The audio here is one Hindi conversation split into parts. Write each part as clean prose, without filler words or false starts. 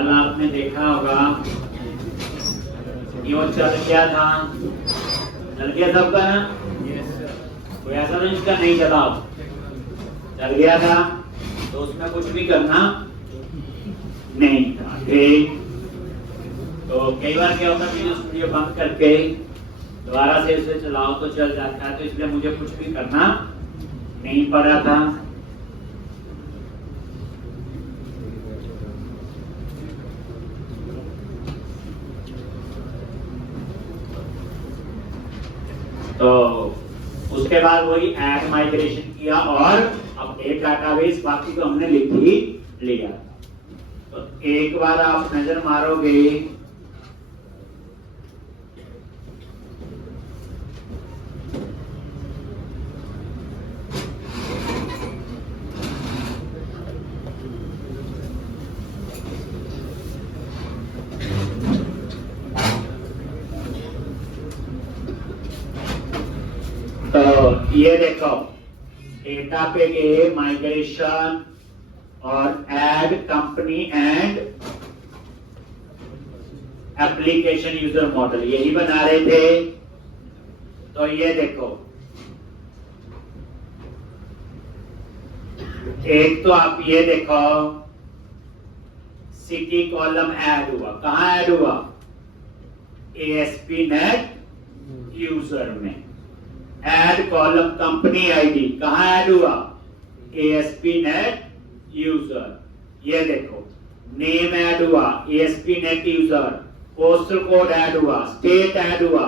कल आपने देखा होगा कि वो चल गया था, चल गया सबका ना, कोई ऐसा तो इसका नहीं चला, चल गया था तो उसमें कुछ भी करना नहीं था। ठीक, तो कई बार क्या होता है वीडियो बंद करके दोबारा से उसे चलाओ तो चल जाता है, तो इसलिए मुझे कुछ भी करना नहीं पड़ा था। तो उसके बाद वही ऐड माइग्रेशन किया और अपडेट डाटाबेस, बाकी तो हमने लिख ही लिया। तो एक बार आप नजर मारोगे तो ये देखो डेटा पे गए, माइग्रेशन और add company and application user model यही बना रहे थे। तो ये देखो एक तो आप ये देखो सिटी कॉलम ऐड हुआ, कहां ऐड हुआ? ASP नेट यूजर में। ऐड कॉलम कंपनी आईडी कहां ऐड हुआ? ASP net user. ये देखो नेम ऐड हुआ ASP net user, postal code add हुआ, स्टेट ऐड हुआ,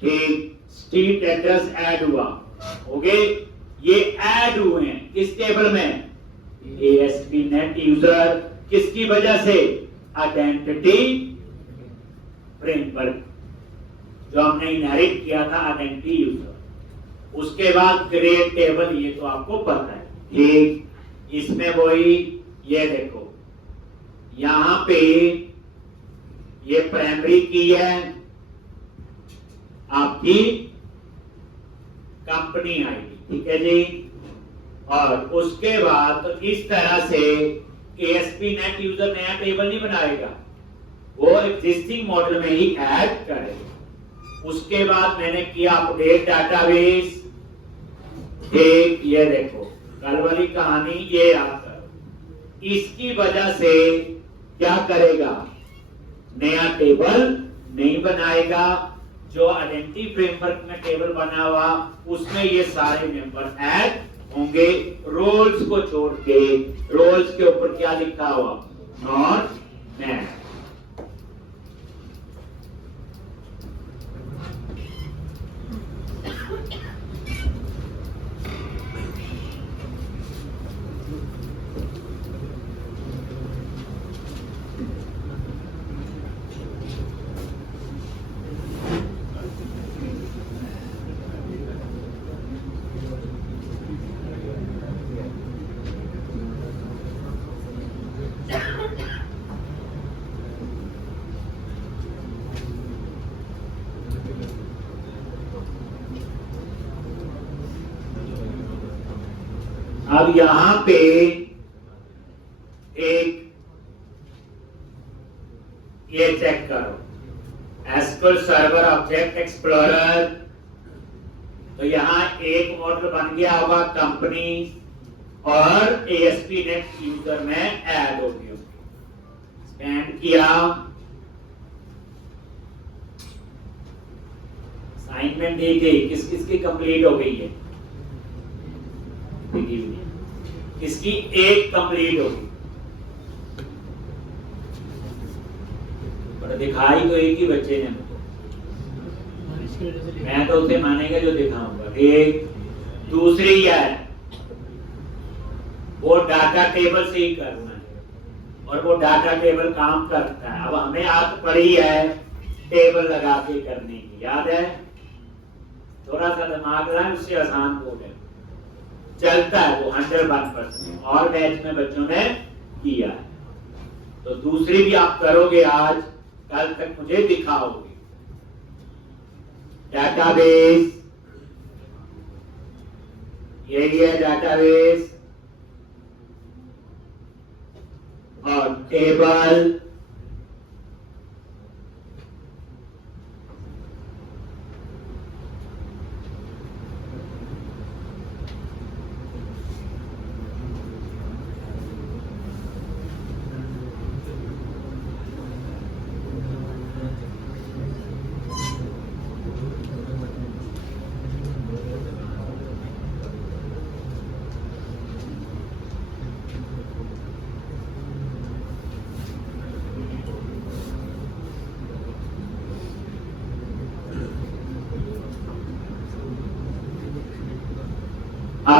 ठीक, स्ट्रीट एड्रेस ऐड हुआ, हो गए। ये ऐड हुए हैं किस टेबल में? ASP net user. किसकी वजह से? आइडेंटिटी फ्रेमवर्क जो हमने इनहेरिट किया था, आइडेंटिटी यूजर। उसके बाद क्रिएट टेबल, ये तो आपको पता है, ठीक। इसमें वही ये देखो यहां पे ये प्राइमरी की है आपकी कंपनी आईडी, ठीक है जी। और उसके बाद तो इस तरह से ASP नेट यूजर नया टेबल नहीं बनाएगा, वो एग्जिस्टिंग मॉडल में ही ऐड करेगा। उसके बाद मैंने किया अपडेट डाटाबेस, ठीक। ये देखो कल वाली कहानी ये याद करो। इसकी वजह से क्या करेगा? नया टेबल नहीं बनाएगा, जो आइडेंटिटी फ्रेमवर्क में टेबल बना हुआ उसमें ये सारे मेंबर ऐड होंगे। रोल्स को छोड़ के, रोल्स के ऊपर क्या लिखा हुआ? Not match. अब यहां पे एक ये चेक करो, एसक्यूएल सर्वर ऑब्जेक्ट एक्सप्लोरर। तो यहां एक मॉडल बन गया होगा कंपनी और ASP नेट यूजर में ऐड हो गई, स्कैन किया, असाइनमेंट दी गई, किस किस की कंप्लीट हो गई है? इसकी एक कंप्लीट होगी, पर दिखाई तो एक ही बच्चे ने, मैं तो उसे मानेगा जो दिखाऊंगा। एक दूसरी है वो डाटा टेबल से ही करना है, और वो डाटा टेबल काम करता है। अब हमें आदत पड़ी है टेबल लगा के करने की, याद है? थोड़ा सा दिमाग लगाएं, उससे आसान कोड है, चलता है वो 101%। और बैच में बच्चों ने किया है, तो दूसरी भी आप करोगे आज, कल तक मुझे दिखाओगे। डाटाबेस, यही है डाटाबेस, और टेबल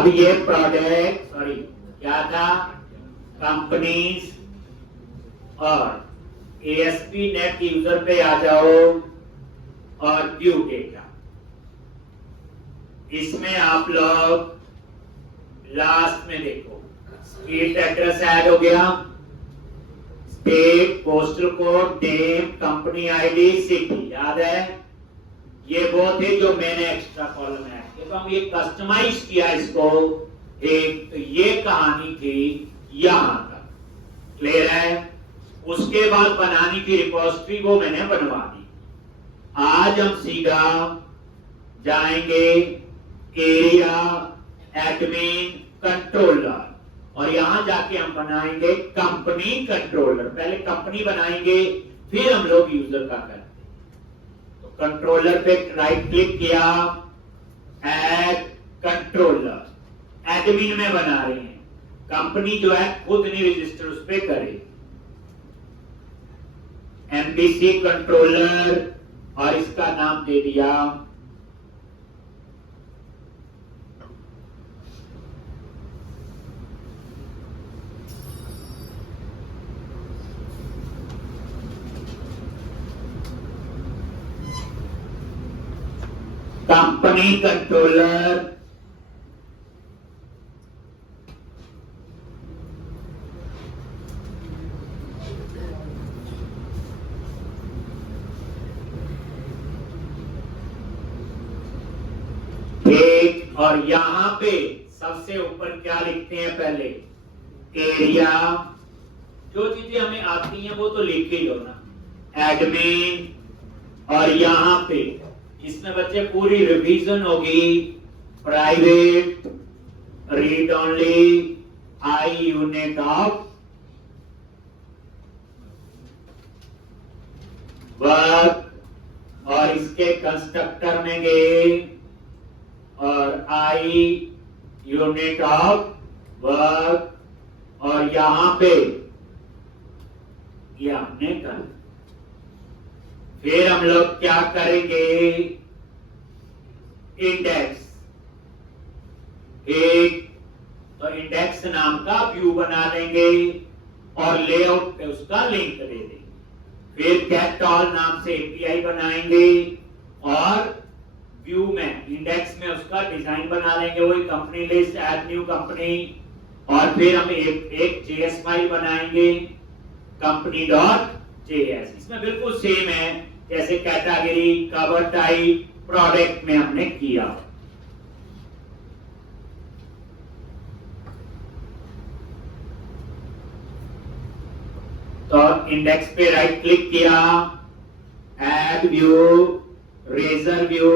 अब ये प्रोडक्ट क्या था, कंपनीज और एएसपी नेट यूजर पे आ जाओ और व्यू डेटा। इसमें आप लोग लास्ट में देखो, स्ट्रीट एड्रेस ऐड हो गया, state, postal code, name, company ID, city, याद है? ये वो थे जो मैंने एक्स्ट्रा कॉलम है, तो हम ये कस्टमाइज किया इसको एक, तो ये कहानी थी यहां तक, क्लियर है? उसके बाद बनानी थी रिपोजिटरी, वो मैंने बनवा दी। आज हम सीधा जाएंगे एरिया एडमिन कंट्रोलर, और यहां जाके हम बनाएंगे कंपनी कंट्रोलर। पहले कंपनी बनाएंगे, फिर हम लोग यूजर का करते। तो कंट्रोलर पे राइट क्लिक किया, ऐड कंट्रोलर, एडमिन में बना रहे हैं, कंपनी जो है खुद नहीं रजिस्टर उस पे करे, एमबीसी कंट्रोलर, और इसका नाम दे दिया कंपनी कंट्रोलर। ठीक, और यहां पे सबसे ऊपर क्या लिखते हैं, पहले एरिया, जो चीजें हमें आती हैं वो तो लिख ही लो ना, एडमिन, और यहां पे इसमें बच्चे पूरी रिवीजन होगी, private, read only, I unit of work, और इसके कंस्ट्रक्टर में गए, और आई यूनिट ऑफ वर्क, और यहां पे ये हमने कर। फिर हम लोग क्या करेंगे, इंडेक्स, एक तो इंडेक्स नाम का व्यू बना लेंगे और लेआउट पे उसका लिंक दे देंगे। फिर गेट ऑल नाम से एपीआई बनाएंगे और व्यू में इंडेक्स में उसका डिजाइन बना लेंगे, वही company list, add new company, और फिर हम एक जेएस फाइल बनाएंगे, कंपनी डॉट जेएस। इसमें बिल्कुल सेम है जैसे कैटेगरी, कवर टाइप, प्रोडक्ट में हमने किया। तो इंडेक्स पे राइट क्लिक किया, ऐड व्यू, रेजर व्यू,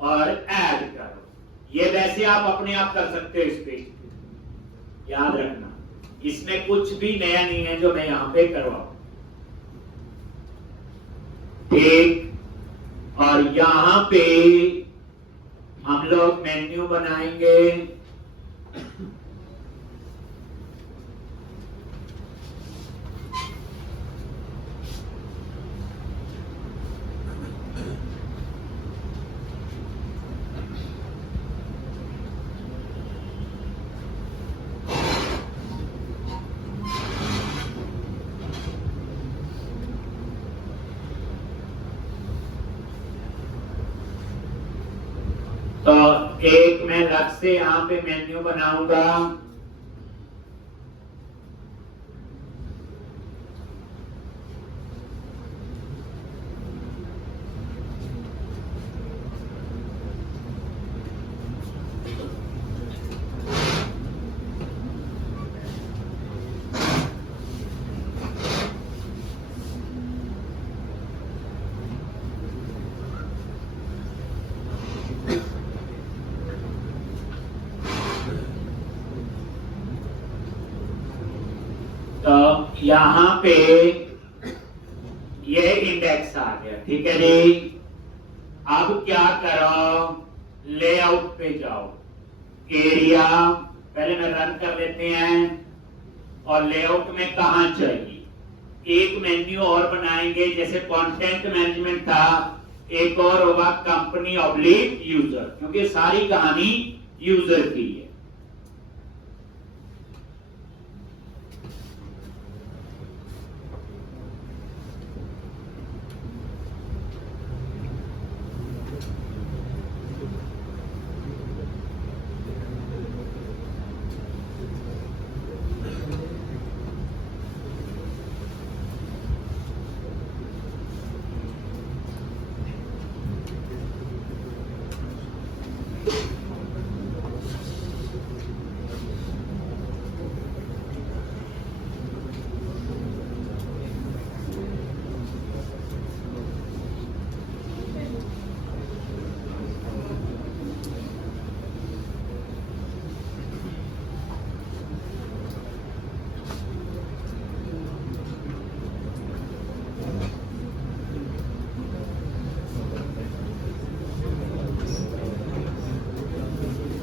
और ऐड करो। ये वैसे आप अपने आप कर सकते हो इस पेज पे, याद रखना इसमें कुछ भी नया नहीं है जो मैं यहां पे करवाऊं। ठीक, और यहां पे हम लोग मेन्यू बनाएंगे, तो एक मैं अलग से यहां पे मेन्यू बनाऊंगा, तो यहां पे ये इंडेक्स आ गया। ठीक है जी, अब क्या करो, लेआउट पे जाओ, एरिया, पहले मैं रन कर लेते हैं, और लेआउट में कहां चाहिए, एक मेन्यू और बनाएंगे, जैसे कंटेंट मैनेजमेंट था, एक और होगा कंपनी ऑब्लिक यूजर, क्योंकि सारी कहानी यूजर की है।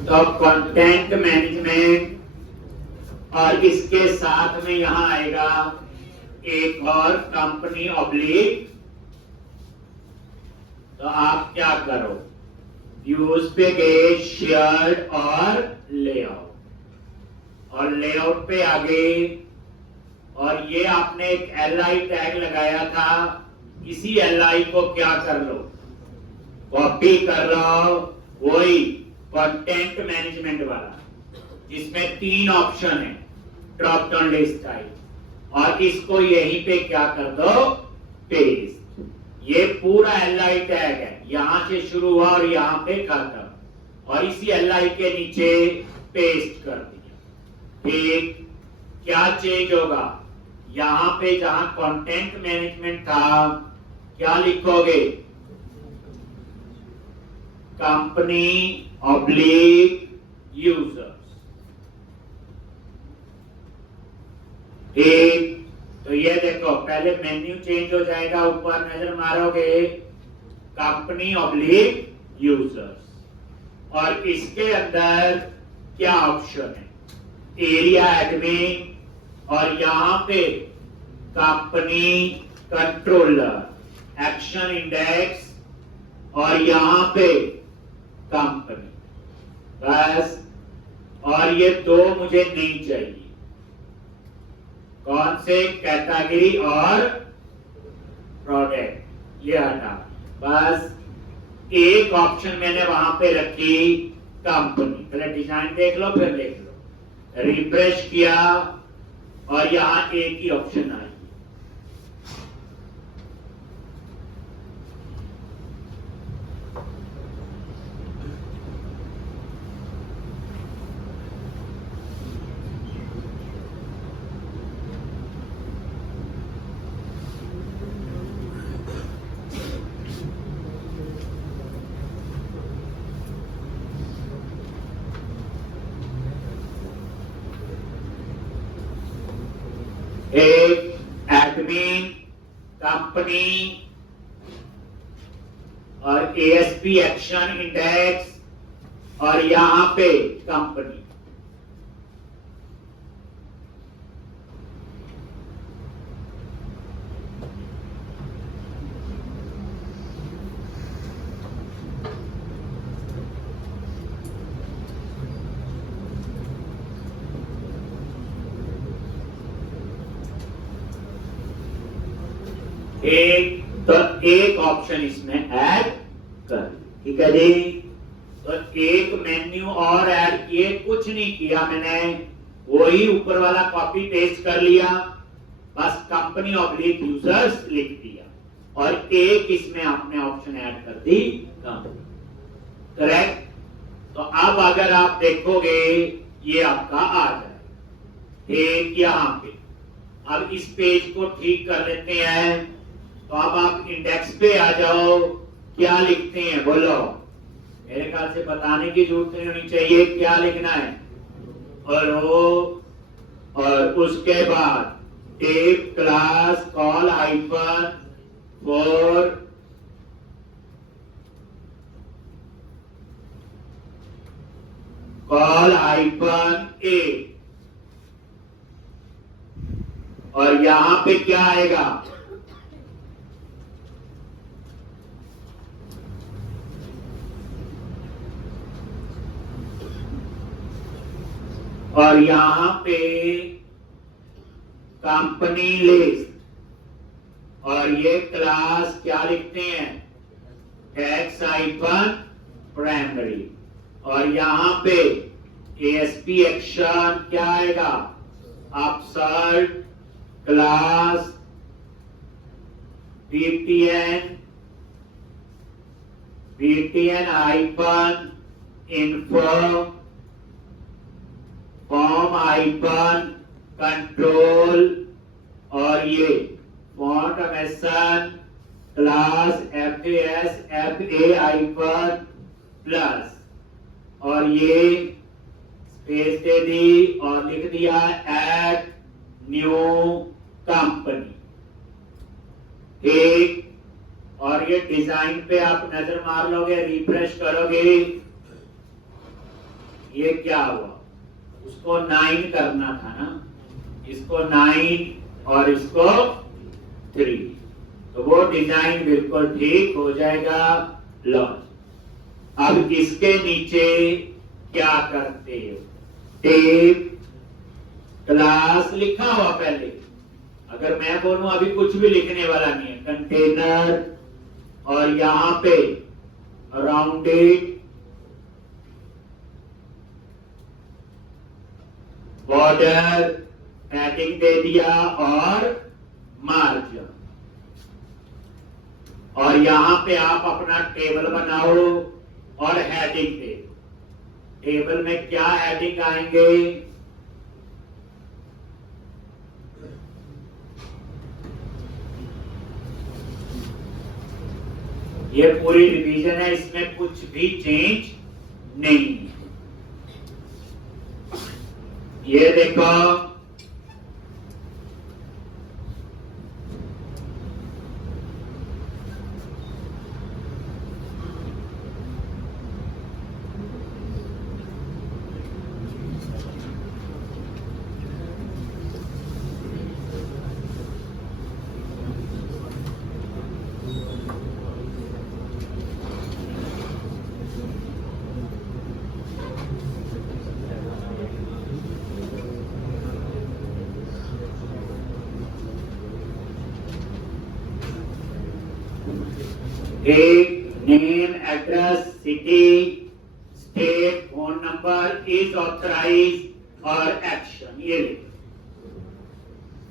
तो कंटेंट मैनेजमेंट और इसके साथ में यहां आएगा एक और कंपनी ऑब्लिक। तो आप क्या करो, यूज पे गए शेयर्ड और लेआउट, और लेआउट पे आ गए, और ये आपने एक LI टैग लगाया था, इसी LI को क्या कर लो, कॉपी कर लो, वही कंटेंट मैनेजमेंट वाला जिसमें 3 ऑप्शन है ड्रॉप डाउन लिस्ट टाइप, और इसको यहीं पे क्या कर दो, पेस्ट। ये पूरा LI टैग है, यहां से शुरू हुआ और यहां पे खत्म, और इसी LI के नीचे पेस्ट कर दिया। ठीक, क्या चेंज होगा, यहां पे जहां कंटेंट मैनेजमेंट था क्या लिखोगे, कंपनी ऑब्लिक यूजर्स। ठीक, तो ये देखो पहले मेन्यू चेंज हो जाएगा, ऊपर नजर मारोगे कंपनी ऑब्लिक यूजर्स, और इसके अंदर क्या ऑप्शन है, एरिया एडमिन, और यहां पे कंपनी कंट्रोलर, एक्शन इंडेक्स, और यहां पे कंपनी, बस। और ये 2 मुझे नहीं चाहिए, कौन से, कैटेगरी और प्रोडक्ट, ये हटा, बस। एक ऑप्शन मैंने वहां पे रखी कंपनी, पहले डिजाइन देख लो फिर देख लो, रिफ्रेश किया और यहां एक ही ऑप्शन आई। एक एडमिन, कंपनी, और ASP एक्शन इंडेक्स, और यहां पे कंपनी। एक ऑप्शन इसमें ऐड कर, ठीक है जी। तो एक मेन्यू और ऐड किए, कुछ नहीं किया मैंने, वही ऊपर वाला कॉपी पेस्ट कर लिया, बस कंपनी ऑब्लिक यूजर्स लिख दिया, और एक इसमें आपने ऑप्शन ऐड कर दी कंपनी, करेक्ट। तो अब अगर आप देखोगे ये आपका आ जाए एक यहां पे। अब इस पेज को ठीक कर लेते हैं, तो अब आप इंडेक्स पे आ जाओ, क्या लिखते हैं बोलो, मेरे ख्याल से बताने की जरूरत नहीं होनी चाहिए क्या लिखना है, और उसके बाद tape class col hyphen four col hyphen A, और यहां पे क्या आएगा, और यहां पे कंपनी लिस्ट और ये क्लास क्या लिखते हैं, टैक्स हाइफन प्राइमरी, और यहां पे एएसपी एक्शन क्या आएगा, upsert class BTN hyphen info form hyphen control, और ये font awesome class FA hyphen plus, और ये स्पेस दे दी और लिख दिया ऐड न्यू कंपनी। ठीक, और ये डिजाइन पे आप नजर मार लोगे, रिफ्रेश करोगे, ये क्या हुआ, उसको 9 करना था ना, इसको 9 और इसको 3, तो वो डिजाइन बिल्कुल ठीक हो जाएगा लॉन्च। अब इसके नीचे क्या करते हो, टेप क्लास लिखा हुआ पहले, अगर मैं बोलूं अभी कुछ भी लिखने वाला नहीं है, कंटेनर, और यहां पे राउंडेड बॉर्डर पैडिंग दे दिया और मार्जिन, और यहां पे आप अपना टेबल बनाओ और हेडिंग दे। टेबल में क्या हेडिंग आएंगे, ये पूरी रिवीजन है, इसमें कुछ भी चेंज नहीं है। ये देखो, एक name, address, city, state, phone number, is authorize और एक्शन, ये लिखो।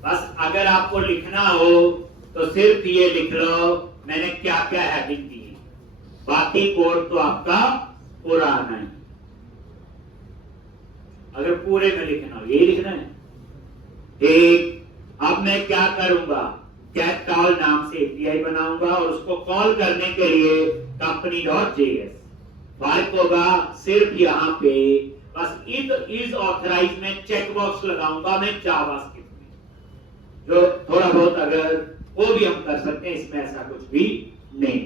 बस अगर आपको लिखना हो तो सिर्फ ये लिख लो मैंने क्या क्या हेडिंग दी है, बाकी कोड तो आपका पुराना है। अगर पूरे में लिखना हो यही लिखना है। ठीक, अब मैं क्या करूंगा, कैट कॉल नाम से एपीआई बनाऊंगा और उसको कॉल करने के लिए company.js फर्क होगा सिर्फ यहां पे, बस इज ऑथराइज में चेक बॉक्स लगाऊंगा मैं जावास्क्रिप्ट में, जो थोड़ा बहुत अगर वो भी हम कर सकते हैं, इसमें ऐसा कुछ भी नहीं।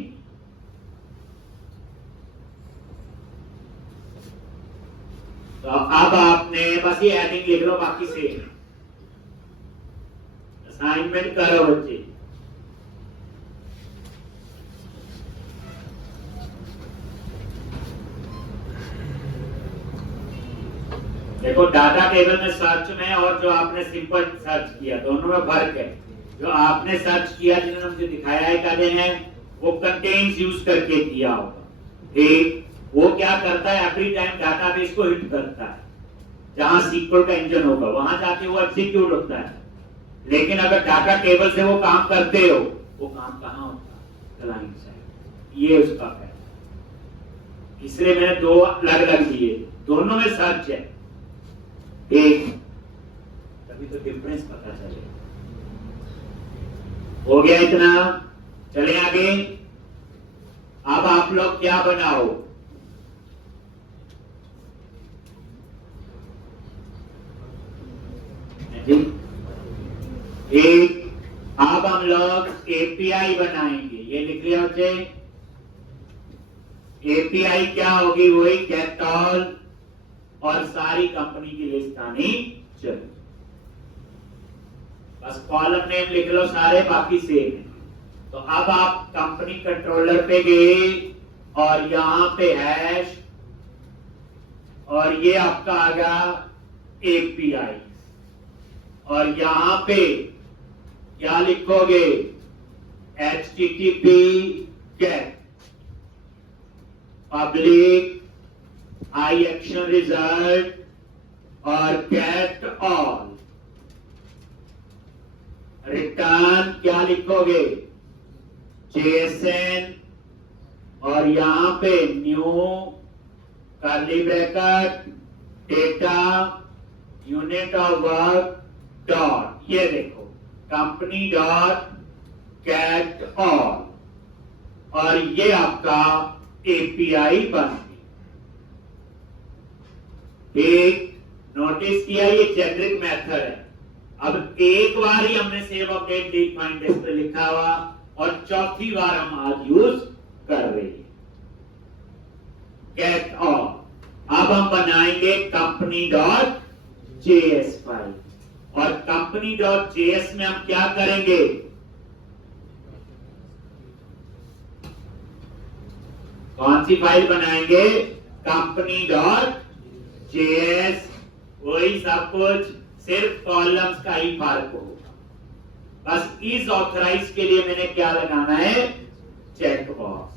तो अब आपने बस ये हेडिंग लिख लो, बाकी से असाइनमेंट करो बच्चे। देखो डाटा टेबल में सर्च में और जो आपने सिंपल सर्च किया दोनों में फर्क है। जो आपने सर्च किया जिन्होंने मुझे दिखाया है कहते हैं वो कंटेन्स यूज करके किया होगा। ठीक, वो क्या करता है एवरी टाइम डाटाबेस को हिट करता है, जहां सीक्वल का इंजन होगा वहां जाके वो एग्जीक्यूट होता है। लेकिन अगर डाटा टेबल से वो काम करते हो, वो काम कहां होता है, क्लाइंट साइड। ये उसका है, इसलिए मैंने दो अलग अलग दिए, दोनों में सर्च है एक, तभी तो डिफरेंस पता चलेगा। हो गया इतना, चले आगे। अब आप लोग क्या बनाओ, एक अब हम लोग एपीआई बनाएंगे, ये लिख लिया बच्चे। एपीआई क्या होगी, वही गेट ऑल और सारी कंपनी की लिस्ट आनी चाहिए। बस कॉलम नेम लिख लो सारे, बाकी सेम है। तो अब आप कंपनी कंट्रोलर पे गए और यहां पे हैश, और ये आपका आ गया API और यहां पे क्या लिखोगे HTTP GET पब्लिक आई एक्शन रिजल्ट और गेट ऑल रिटर्न क्या लिखोगे JSN और यहां पे new curly bracket data unit of work dot ये देखो कंपनी डॉट गेट ऑल और ये आपका API बन गई। एक नोटिस किया ये जेनरिक मेथड है। अब एक बार ही हमने save update leak find display लिखा हुआ और चौथी बार हम आज यूज कर रहे हैं गेट ऑल। अब हम बनाएंगे कंपनी डॉट जेएस फाइल और कंपनी डॉट जेएस में हम क्या करेंगे कौन सी फाइल बनाएंगे कंपनी डॉट जेएस वही सब कुछ सिर्फ कॉलम्स का ही फर्क होगा। बस इस ऑथराइज के लिए मैंने क्या लगाना है चेक बॉक्स।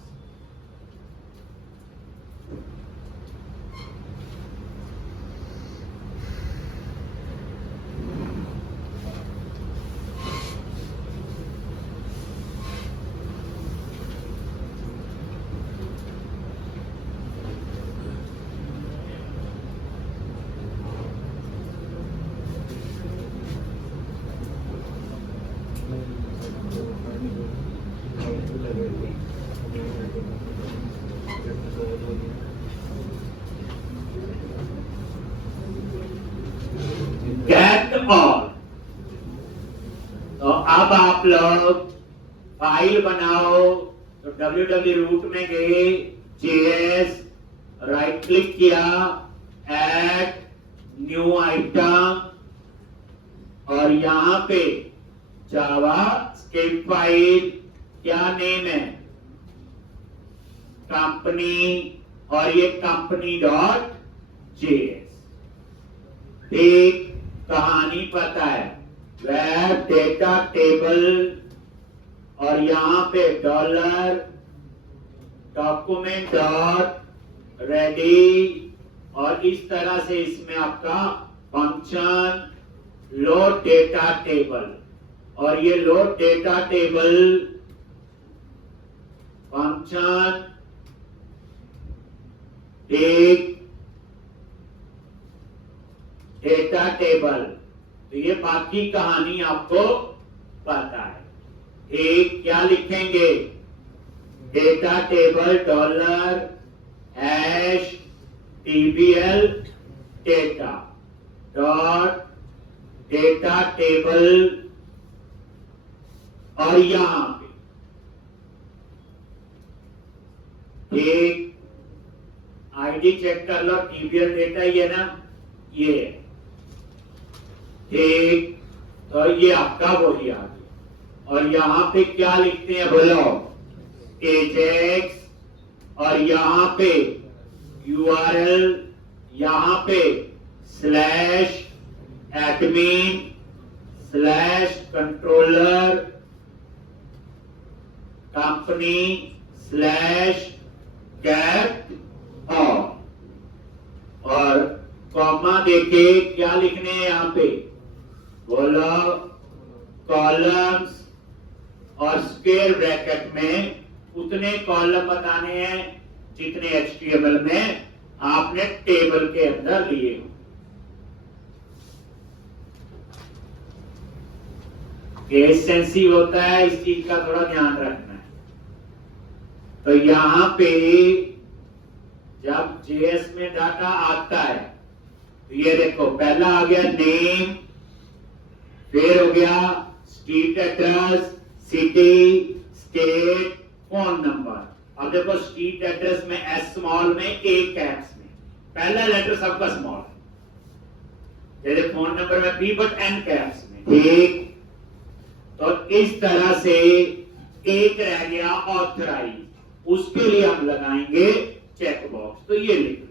गेट ऑल तो अब आप लोग फाइल बनाओ तो www रूट में गए जेएस राइट क्लिक किया ऐड न्यू आइटम और यहां पे जावा स्क्रिप्ट फाइल क्या नेम है कंपनी और ये कंपनी डॉट जेएस ठीक कहानी पता है वेब डेटा टेबल और यहां पे डॉलर डॉक्यूमेंट डॉट रेडी और इस तरह से इसमें आपका फंक्शन लोड डेटा टेबल और ये लोड डेटा टेबल फंक्शन एक डेटा टेबल तो ये बाकी कहानी आपको पता है। एक क्या लिखेंगे data table dollar hash TBL data dot data table और यहां पे एक आईडी चेक कर लो TBL डेटा ये ना ये ठीक तो ये आपका वही आ गया और यहां पे क्या लिखते हैं बोलो एजेक्स और यहां पे URL यहां पे slash admin slash controller company slash gate और कॉमा देके क्या लिखने हैं यहां पे बोलो कॉलम्स और स्क्वायर ब्रैकेट में उतने कॉलम बताने हैं जितने HTML में आपने टेबल के अंदर लिए हो। केस सेंसिटिव होता है इस चीज का थोड़ा ध्यान रखना है। तो यहां पे जब JS में डाटा आता है तो ये देखो पहला आ गया नेम फिर हो गया street address city state phone number. अब देखो स्ट्रीट एड्रेस में S स्मॉल में A कैप्स में पहला लेटर सबका स्मॉल है जैसे फोन नंबर में P बट N कैप्स में ठीक। तो इस तरह से एक रह गया ऑथराइज उसके लिए हम लगाएंगे चेक बॉक्स तो ये लिख